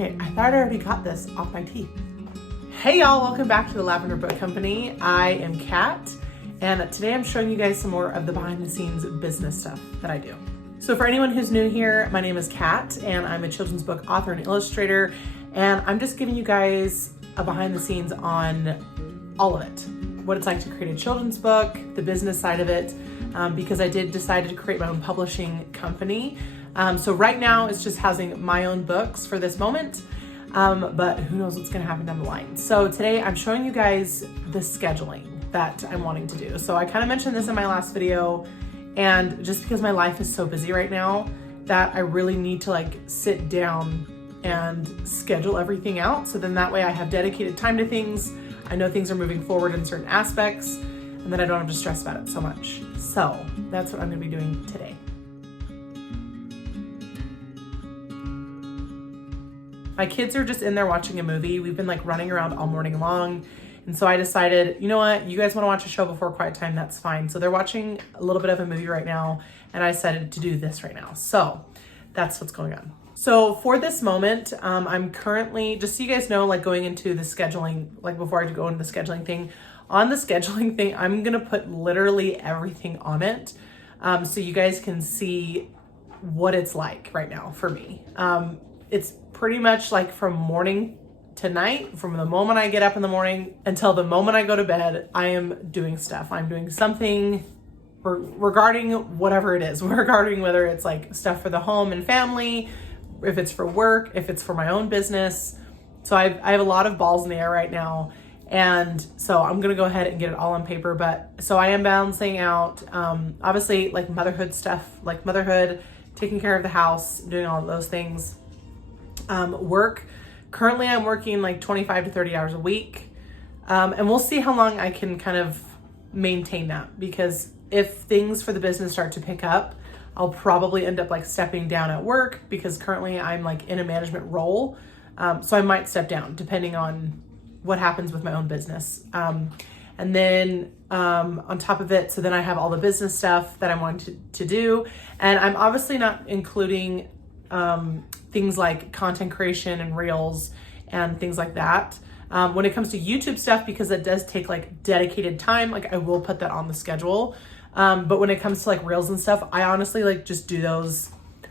Okay, I thought I already got this off my teeth. Hey y'all, welcome back to the Lavender Book Company. I am Kat, and today I'm showing you guys some more of the behind the scenes business stuff that I do. So for anyone who's new here, my name is Kat, and I'm a children's book author and illustrator, and I'm just giving you guys a behind the scenes on all of it. What it's like to create a children's book, the business side of it, because I did decide to create my own publishing company. So right now it's just housing my own books for this moment, but who knows what's gonna happen down the line. So today I'm showing you guys the scheduling that I'm wanting to do. So I kind of mentioned this in my last video, and just because my life is so busy right now that I really need to like sit down and schedule everything out. So then that way I have dedicated time to things. I know things are moving forward in certain aspects, and then I don't have to stress about it so much. So that's what I'm gonna be doing today. My kids are just in there watching a movie. We've been like running around all morning long. And so I decided, you know what, you guys wanna watch a show before quiet time, that's fine. So they're watching a little bit of a movie right now, and I decided to do this right now. So that's what's going on. So for this moment, I'm currently, just so you guys know, like going into the scheduling, like before I go into the scheduling thing, on the scheduling thing, I'm gonna put literally everything on it. So you guys can see what it's like right now for me. It's pretty much like from morning to night, from the moment I get up in the morning until the moment I go to bed, I am doing stuff. I'm doing something regarding whatever it is, regarding whether it's like stuff for the home and family, if it's for work, if it's for my own business. So I have a lot of balls in the air right now. And so I'm gonna go ahead and get it all on paper. But so I am balancing out, obviously like motherhood stuff, like motherhood, taking care of the house, doing all of those things. Work. Currently I'm working like 25 to 30 hours a week. And we'll see how long I can kind of maintain that, because if things for the business start to pick up, I'll probably end up like stepping down at work, because currently I'm like in a management role. So I might step down depending on what happens with my own business. And then on top of it, so then I have all the business stuff that I want to do. And I'm obviously not including things like content creation and reels and things like that. When it comes to YouTube stuff, because it does take like dedicated time, like I will put that on the schedule. But when it comes to like reels and stuff, I honestly like just do those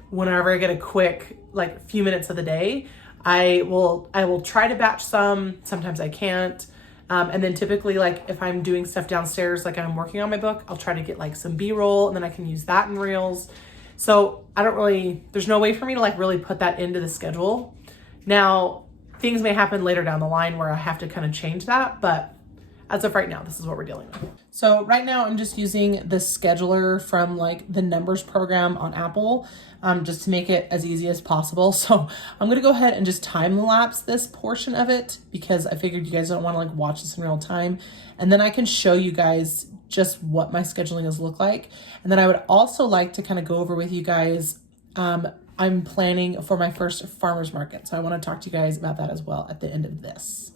whenever I get a quick like few minutes of the day. I will try to batch some, sometimes I can't. And then typically like if I'm doing stuff downstairs, like I'm working on my book, I'll try to get like some B-roll, and then I can use that in reels. So there's no way for me to like really put that into the schedule. Now, things may happen later down the line where I have to kind of change that, but as of right now, this is what we're dealing with. So right now I'm just using the scheduler from like the numbers program on Apple, just to make it as easy as possible. So I'm gonna go ahead and just time lapse this portion of it, because I figured you guys don't wanna like watch this in real time. And then I can show you guys just what my scheduling has looked like. And then I would also like to kind of go over with you guys, I'm planning for my first farmer's market. So I wanna talk to you guys about that as well at the end of this.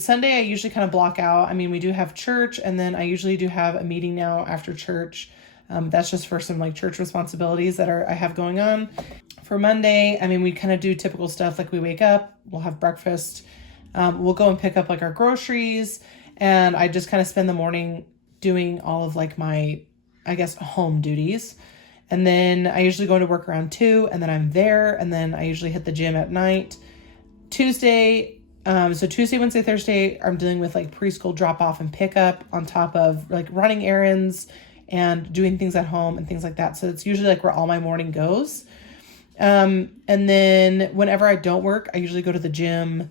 Sunday, I usually kind of block out. I mean, we do have church, and then I usually do have a meeting now after church. That's just for some like church responsibilities that I have going on. For Monday, I mean, we kind of do typical stuff. Like we wake up, we'll have breakfast. We'll go and pick up like our groceries, and I just kind of spend the morning doing all of like my, I guess, home duties. And then I usually go to work around 2, and then I'm there, and then I usually hit the gym at night. Tuesday, Wednesday, Thursday, I'm dealing with like preschool drop off and pickup, on top of like running errands and doing things at home and things like that. So it's usually like where all my morning goes. And then whenever I don't work, I usually go to the gym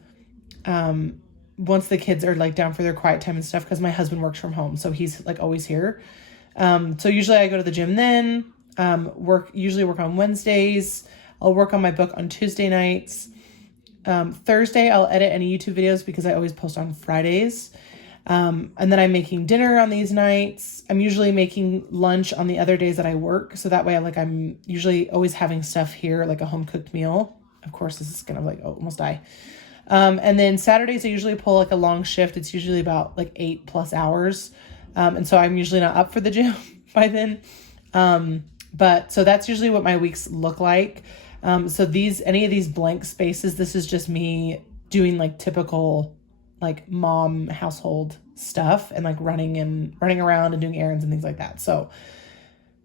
once the kids are like down for their quiet time and stuff, because my husband works from home, so he's like always here. So usually I go to the gym then, usually work on Wednesdays. I'll work on my book on Tuesday nights. Thursday, I'll edit any YouTube videos because I always post on Fridays. And then I'm making dinner on these nights. I'm usually making lunch on the other days that I work. So that way I'm usually always having stuff here, like a home cooked meal. of course, this is gonna like almost die. And then Saturdays, I usually pull like a long shift. It's usually about like 8+ hours. And so I'm usually not up for the gym by then. But so that's usually what my weeks look like. So any of these blank spaces, this is just me doing like typical like mom household stuff and like running around and doing errands and things like that. So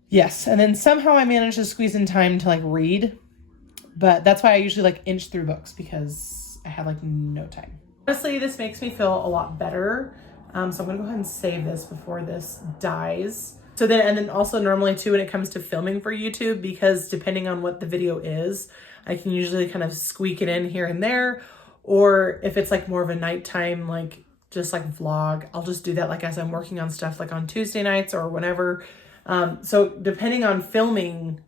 yes. And then somehow I managed to squeeze in time to like read, but that's why I usually like inch through books, because I have like no time. Honestly, this makes me feel a lot better. So I'm gonna go ahead and save this before this dies. So then, and then also normally too, when it comes to filming for YouTube, because depending on what the video is, I can usually kind of squeak it in here and there. Or if it's like more of a nighttime, like just like vlog, I'll just do that like as I'm working on stuff like on Tuesday nights or whenever. So depending on filming,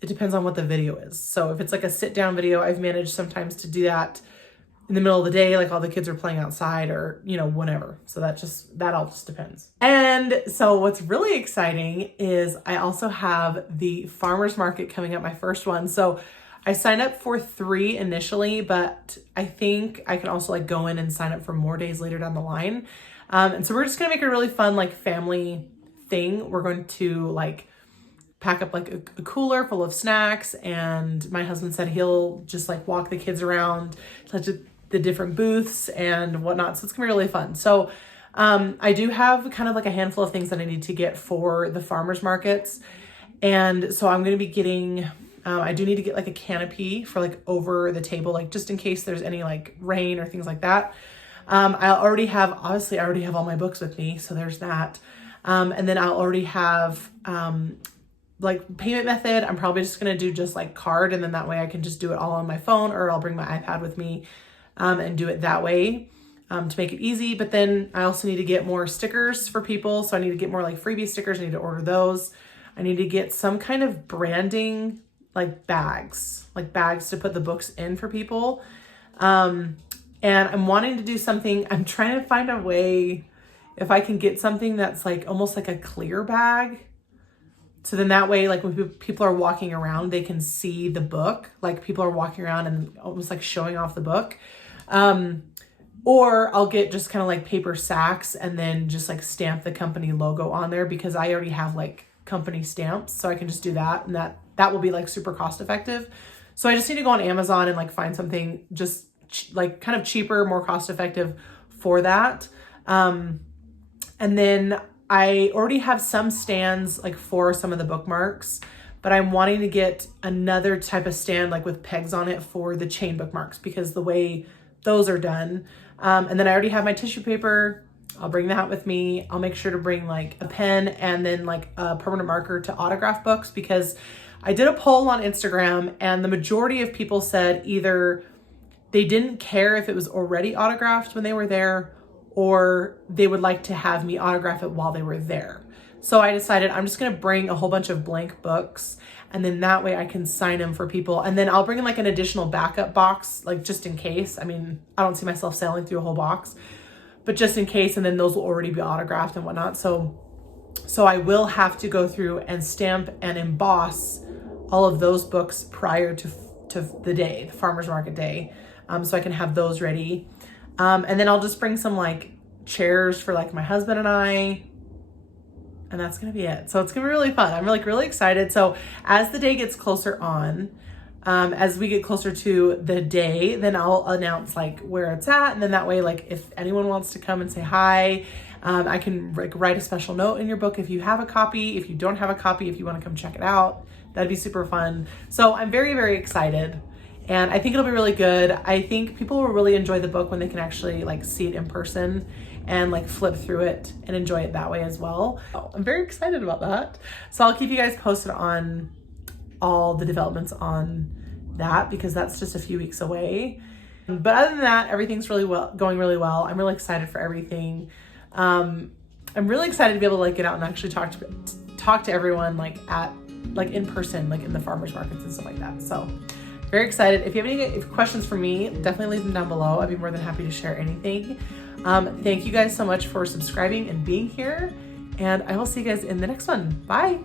it depends on what the video is. So if it's like a sit down video, I've managed sometimes to do that in the middle of the day, like all the kids are playing outside or, you know, whatever. So that all just depends. And so what's really exciting is I also have the farmer's market coming up, my first one. So I signed up for 3 initially, but I think I can also like go in and sign up for more days later down the line. And so we're just gonna make it a really fun like family thing. We're going to like pack up like a cooler full of snacks, and my husband said he'll just like walk the kids around to the different booths and whatnot. So it's gonna be really fun. So I do have kind of like a handful of things that I need to get for the farmers markets. And so I'm gonna be getting, I do need to get like a canopy for like over the table, like just in case there's any like rain or things like that. I already have all my books with me. So there's that. And then I'll already have, like payment method. I'm probably just going to do just like card. And then that way I can just do it all on my phone, or I'll bring my iPad with me, and do it that way, to make it easy. But then I also need to get more stickers for people. So I need to get more like freebie stickers. I need to order those. I need to get some kind of branding, like bags to put the books in for people. And I'm wanting to do something. I'm trying to find a way if I can get something that's like almost like a clear bag. So then that way, like when people are walking around, they can see the book. Like people are walking around and almost like showing off the book. Or I'll get just kind of like paper sacks and then just like stamp the company logo on there, because I already have like company stamps. So I can just do that, and that will be like super cost effective. So I just need to go on Amazon and like find something just like kind of cheaper, more cost effective for that. And then I already have some stands like for some of the bookmarks, but I'm wanting to get another type of stand like with pegs on it for the chain bookmarks, because the way those are done. And then I already have my tissue paper. I'll bring that with me. I'll make sure to bring like a pen and then like a permanent marker to autograph books, because I did a poll on Instagram and the majority of people said either they didn't care if it was already autographed when they were there, or they would like to have me autograph it while they were there. So I decided I'm just gonna bring a whole bunch of blank books, and then that way I can sign them for people. And then I'll bring in like an additional backup box, like just in case. I mean, I don't see myself sailing through a whole box, but just in case, and then those will already be autographed and whatnot. So I will have to go through and stamp and emboss all of those books prior to the day, the farmer's market day. So I can have those ready. And then I'll just bring some like chairs for like my husband and I, and that's going to be it. So it's going to be really fun. I'm like really excited. So as the day gets closer on, as we get closer to the day, then I'll announce like where it's at. And then that way, like if anyone wants to come and say hi, I can like write a special note in your book if you have a copy. If you don't have a copy, if you want to come check it out, that'd be super fun. So I'm very, very excited. And I think it'll be really good. I think people will really enjoy the book when they can actually like see it in person and like flip through it and enjoy it that way as well. So I'm very excited about that. So I'll keep you guys posted on all the developments on that, because that's just a few weeks away. But other than that, everything's going really well. I'm really excited for everything. I'm really excited to be able to like get out and actually talk to everyone like in person, like in the farmers markets and stuff like that. So very excited. If you have any questions for me, definitely leave them down below. I'd be more than happy to share anything. Thank you guys so much for subscribing and being here, and I will see you guys in the next one. Bye.